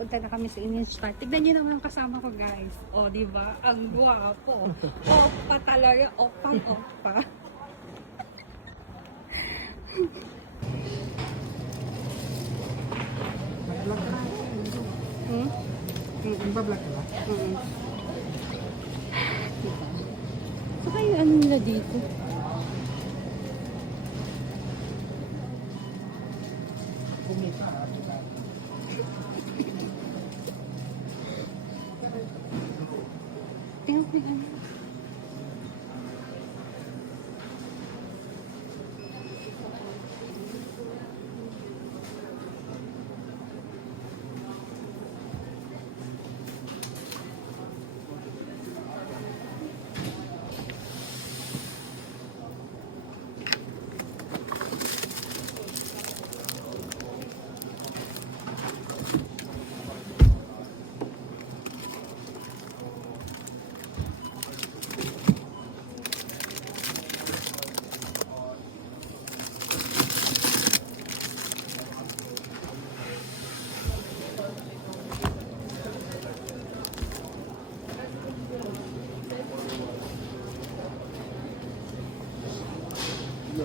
papunta na kami sa Innistar. Tignan niyo naman kasama ko, guys. O, di ba? Ang guwapo. Opa talaga. Opa. Nag-vlog ka na. Nag-vlog ka na? Saka yung ano nila dito. Kumita. Tingnan ko yung ano.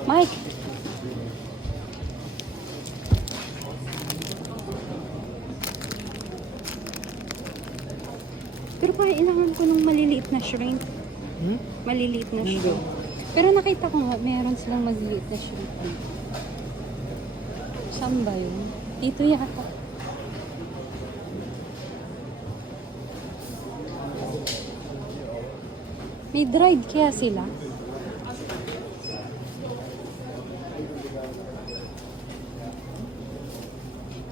Mike! Pero kailangan ko nung maliliit na shrimp. Maliliit na shrimp. Pero nakita ko nga, meron silang maliliit na shrimp dito. Saan ba yun? Dito yata. May dried kaya sila?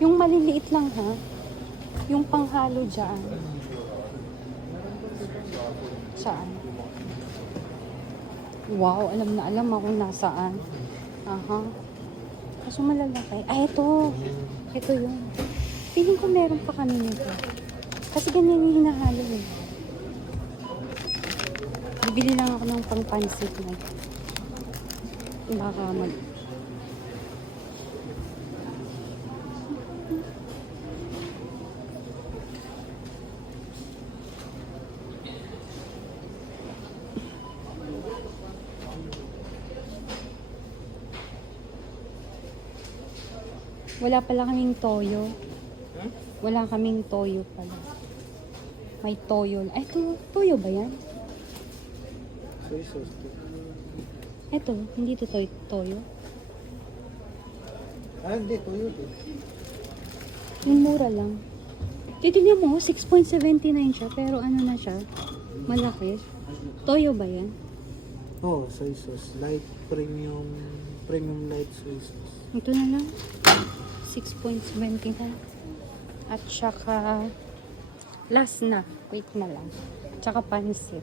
Yung maliliit lang ha. Yung panghalo dyan. Saan? Wow, alam na alam ako nasaan. Aha. Kaso malalaki. Ah, ito. Ito yun. Feeling ko meron pa kami nito. Kasi ganyan yung hinahalo eh. Bibili lang ako ng pang-pansit na. Baka wala pala kaming toyo. Wala kaming toyo pala. May toyo. Ay, toyo ba yan? Soy sauce. Eto, hindi to toyo. Ah, hindi. Toyo. Yung mura lang. Titignan mo, 6.79 siya. Pero ano na siya? Malaki. Toyo ba yan? Oh, soy sauce. Light premium light soy sauce. Ito na lang. 6.79. At saka last na. Wait na lang. Tsaka pansit.